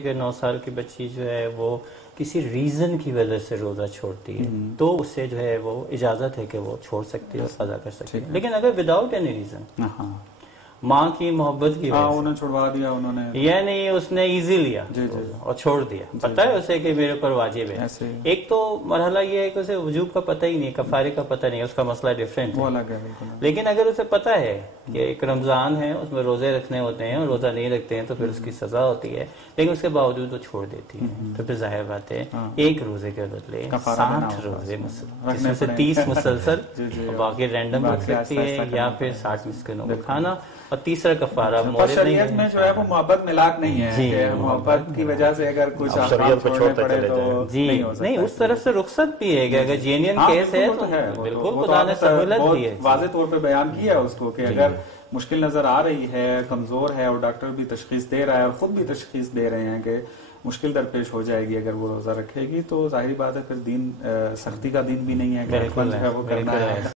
کہ 9 سال کی بچی جو ہے وہ کسی ریزن کی وجہ سے روزہ چھوڑتی ہے تو اس سے جو ہے وہ اجازت ہے کہ وہ چھوڑ سکتی ہے اور قضا کر سکتی ہے. لیکن اگر وداؤٹ اینی ریزن ماں کی محبت کی وجہ سے انہوں نے چھڑوا دیا، انہوں نے یعنی اس نے ایزی لیا اور چھوڑ دیا، پتہ ہے اسے کہ میرے اوپر واجب ہے. ایک تو مرحلہ یہ ہے کہ اسے وجوب کا پتہ ہی نہیں، کفارے کا پتہ نہیں، اس کا مسئلہ ڈیفرنٹ ہے. لیکن اگر اسے پتہ ہے کہ ایک رمضان ہے، اس میں روزے رکھنے ہوتے ہیں اور روزہ نہیں رکھتے ہیں تو پھر اس کی سزا ہوتی ہے، لیکن اس کے باوجود وہ چھوڑ دیتی ہے تو پھر ظاہر بات ہے ایک روزے کے بدلے 60 روزے جس میں سے 30 مسلسل باقی رینڈم رکھ سکتی ہے یا پھر 60 مسکینوں کو کھانا. اور تیسرا کفارہ شریعت میں جو ہے وہ محبت ملاک نہیں ہے کہ محبت کی وجہ سے اگر کچھ شریعت کو چھوڑنے پڑے تو نہیں، اس طرف سے رخصت بھی ہے کہ اگر جینین کیس ہے تو بالکل خدا نے سہولت دی ہے. واضح طور پہ بیان کیا ہے اس کو کہ اگر مشکل نظر آ رہی ہے، کمزور ہے اور ڈاکٹر بھی تشخیص دے رہا ہے اور خود بھی تشخیص دے رہے ہیں کہ مشکل درپیش ہو جائے گی اگر وہ روزہ رکھے گی، تو ظاہری بات ہے پھر دین سختی کا دین بھی نہیں ہے کہ وہ کرنا ہے.